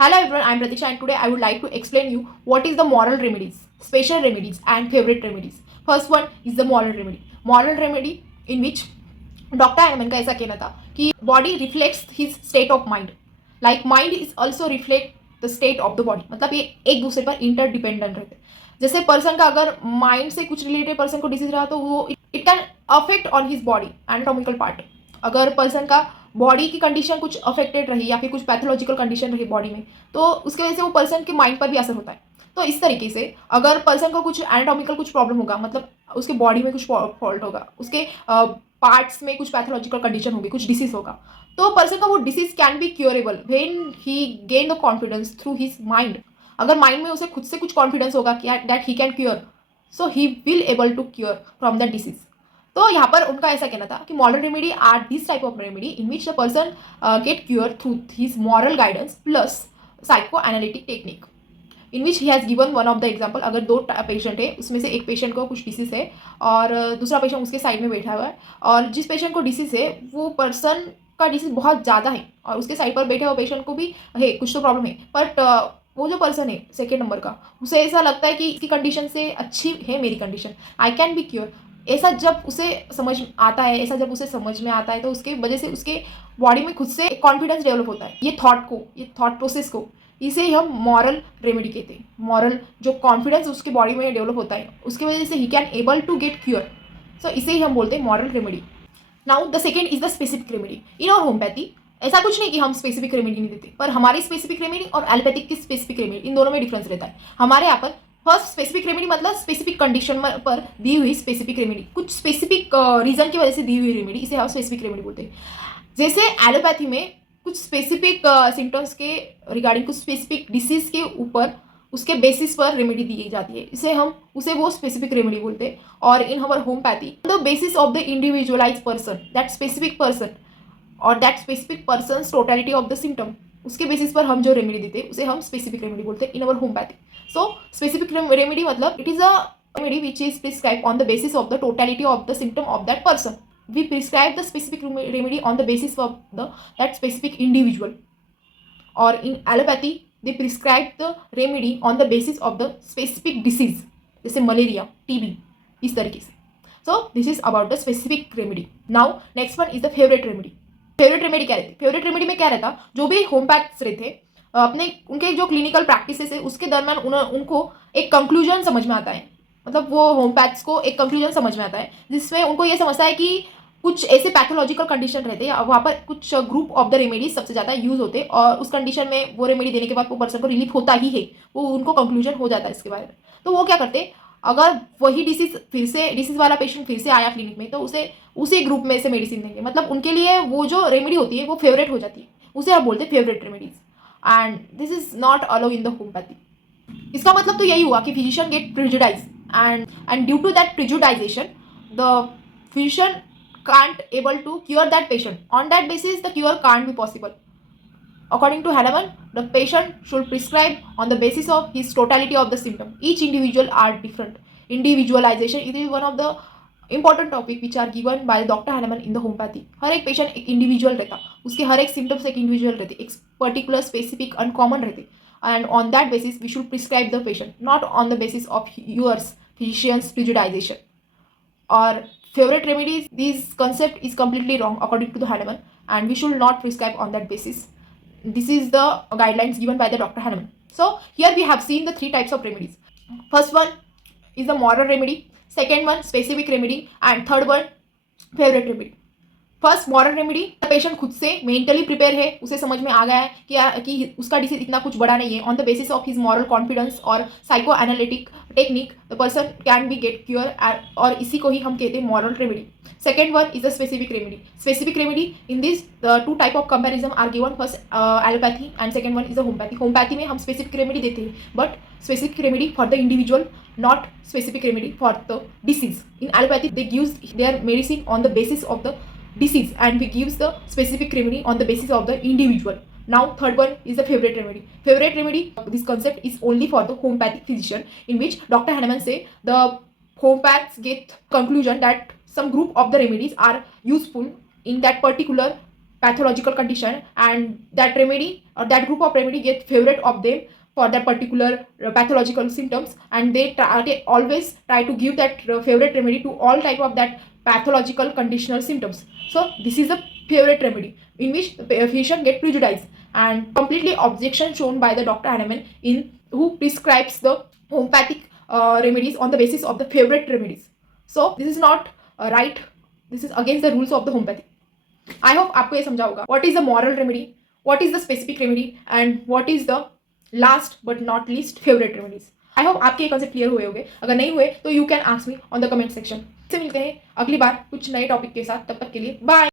Hello everyone, I am Pratisha and today I would like to explain you what is the moral remedies, special remedies and favorite remedies. First one is the moral remedy. Moral remedy in which doctor Hahnemann का ऐसा कहना था कि body reflects his state of mind, like mind is also reflect the state of the body. मतलब ये एक दूसरे पर इंटरडिपेंडेंट रहते हैं. जैसे पर्सन का अगर माइंड से कुछ रिलेटेड पर्सन को डिसीज रहा तो वो it can affect on his body anatomical part. अगर पर्सन का बॉडी की कंडीशन कुछ अफेक्टेड रही या फिर कुछ पैथोलॉजिकल कंडीशन रही बॉडी में, तो उसकी वजह से वो पर्सन के माइंड पर भी असर होता है. तो इस तरीके से अगर पर्सन को कुछ एनाटॉमिकल कुछ प्रॉब्लम होगा, मतलब उसके बॉडी में कुछ फॉल्ट होगा, उसके पार्ट्स में कुछ पैथोलॉजिकल कंडीशन होगी, कुछ डिसीज होगा, तो पर्सन का वो disease can be curable when he gain the confidence through his mind. अगर माइंड में उसे खुद से कुछ कॉन्फिडेंस होगा कि that he can cure, so he will able to cure from that disease. तो यहाँ पर उनका ऐसा कहना था कि moral remedy are this type of remedy in which the person get cure through his moral guidance plus psycho analytic technique, in which he has given one of the example. अगर दो पेशेंट है, उसमें से एक patient को कुछ disease है और दूसरा पेशेंट उसके साइड में बैठा हुआ है, और जिस पेशेंट को डिसीज है वो पर्सन का डिसीज बहुत ज़्यादा है और उसके साइड पर बैठे हुए पेशेंट को भी है कुछ तो प्रॉब्लम है, बट वो जो पर्सन है सेकेंड नंबर का, उसे ऐसा लगता है कि इसकी कंडीशन से अच्छी है मेरी condition, I can be cure. ऐसा जब उसे समझ आता है, ऐसा जब उसे समझ में आता है, तो उसके वजह से उसके बॉडी में खुद से कॉन्फिडेंस डेवलप होता है. ये थॉट प्रोसेस को इसे हम मॉरल रेमेडी कहते हैं. मॉरल जो कॉन्फिडेंस उसके बॉडी में डेवलप होता है, उसकी वजह से ही can able to get cure. So इसे ही हम बोलते हैं moral remedy. Now the second is the specific remedy. इन और होम्योपैथी ऐसा कुछ नहीं कि हम स्पेसिफिक रेमेडी नहीं देते, पर हमारी स्पेसिफिक रेमेडी और एलोपैथिक की स्पेसिफिक रेमेडी, इन दोनों में डिफरेंस रहता है. हमारे यहाँ पर फर्स्ट स्पेसिफिक रेमेडी मतलब स्पेसिफिक कंडीशन पर दी हुई स्पेसिफिक रेमेडी, कुछ स्पेसिफिक रीजन की वजह से दी हुई रेमेडी, इसे हम स्पेसिफिक रेमेडी बोलते हैं. जैसे एलोपैथी में कुछ स्पेसिफिक सिम्टम्स के रिगार्डिंग, कुछ स्पेसिफिक डिसीज के ऊपर उसके बेसिस पर रेमेडी दी जाती है, इसे हम उसे वो स्पेसिफिक रेमेडी बोलते हैं. और in our homeopathy the basis of the individualize person, that specific person और that specific person totality of the symptom, उसके बेसिस पर हम जो रेमेडी देते हैं उसे हम स्पेसिफिक रेमेडी बोलते हैं इन अवर होम्योपैथी. सो स्पेसिफिक रेमेडी मतलब it is a remedy which is prescribe on the basis of the totality of the symptom of that person. We prescribe the specific remedy on the basis of that specific individual. Or in allopathy they prescribe the remedy on the basis of the specific disease, जैसे malaria, TB, इस तरीके से. So this is about the specific remedy. Now next one is the favourite remedy. Favourite remedy क्या रहती है? Favourite remedy में क्या रहता, जो भी होम्योपैथ्स रहते अपने उनके जो क्लिनिकल प्रैक्टिसेस है उसके दरम्यान उनको एक कंक्लूजन समझ में आता है. मतलब वो होम्योपैथ्स को एक कंक्लूजन समझ में आता है जिसमें उनको ये समझता है कि कुछ ऐसे पैथोलॉजिकल कंडीशन रहते हैं वहाँ पर कुछ ग्रुप ऑफ द रेमेडीज सबसे ज़्यादा यूज होते हैं और उस कंडीशन में वो रेमेडी देने के बाद वो पर्सन को रिलीफ होता ही है, वो उनको कंक्लूजन हो जाता है इसके बारे में. तो वो क्या करते हैं, अगर वही डिसीज वाला पेशेंट फिर से आया क्लिनिक में, तो उसे उसी ग्रुप में से मेडिसिन देंगे. मतलब उनके लिए वो जो रेमेडी होती है वो फेवरेट हो जाती है, उसे आप बोलते हैं favourite remedies. And this is not allow in the homoeopathy. इसका मतलब तो यही हुआ कि physician get prejudice and due to that prejudication the physician can't able to cure that patient. On that basis the cure can't be possible. According to Hahnemann, the patient should prescribe on the basis of his totality of the symptom. Each individual are different. Individualization it is one of the important topic which are given by Dr. Hahnemann in the homeopathy. हर एक patient एक individual रहता, उसके हर एक symptoms एक individual रहते, एक particular specific uncommon रहते, and on that basis we should prescribe the patient, not on the basis of yours physician's prejudication or favorite remedies. This concept is completely wrong according to the Hahnemann and we should not prescribe on that basis. This is the guidelines given by the Dr. Hahnemann. So here we have seen the three types of remedies. First one is the moral remedy, second one specific remedy, and third one favorite remedy. First moral remedy, patient खुद से mentally prepare है, उसे समझ में आ गया है कि उसका डिसीज इतना कुछ बड़ा नहीं है. On the basis of his moral confidence और psycho analytic technique the person can be get cure, और इसी को ही हम कहते हैं moral remedy. Second one is the specific remedy. Specific remedy in this the two type of comparison are given, first allopathy and second one is the homeopathy. Homeopathy में हम specific remedy देते हैं, but specific remedy for the individual, not specific remedy for the disease. In allopathy they gives their medicine on the basis of the disease and we gives the specific remedy on the basis of the individual. Now third one is the favorite remedy. Favorite remedy, this concept is only for the homeopathic physician, in which Dr. Hahnemann say the homeopaths get conclusion that some group of the remedies are useful in that particular pathological condition, and that remedy or that group of remedy get favorite of them for that particular pathological symptoms, and they always try to give that favorite remedy to all type of that pathological conditional symptoms. So this is a favorite remedy in which the patient get prejudiced and completely objection shown by the Dr. Hahnemann in who prescribes the homeopathic remedies on the basis of the favorite remedies. So this is not right. This is against the rules of the homeopathy. I hope आपको ये समझा होगा what is the moral remedy, what is the specific remedy and what is the last but not least favourite remedies. I hope आपके ये concept clear हुए होंगे. अगर नहीं हुए तो you can ask me on the comment section. से मिलते हैं अगली बार कुछ नए टॉपिक के साथ. तब तक के लिए बाय.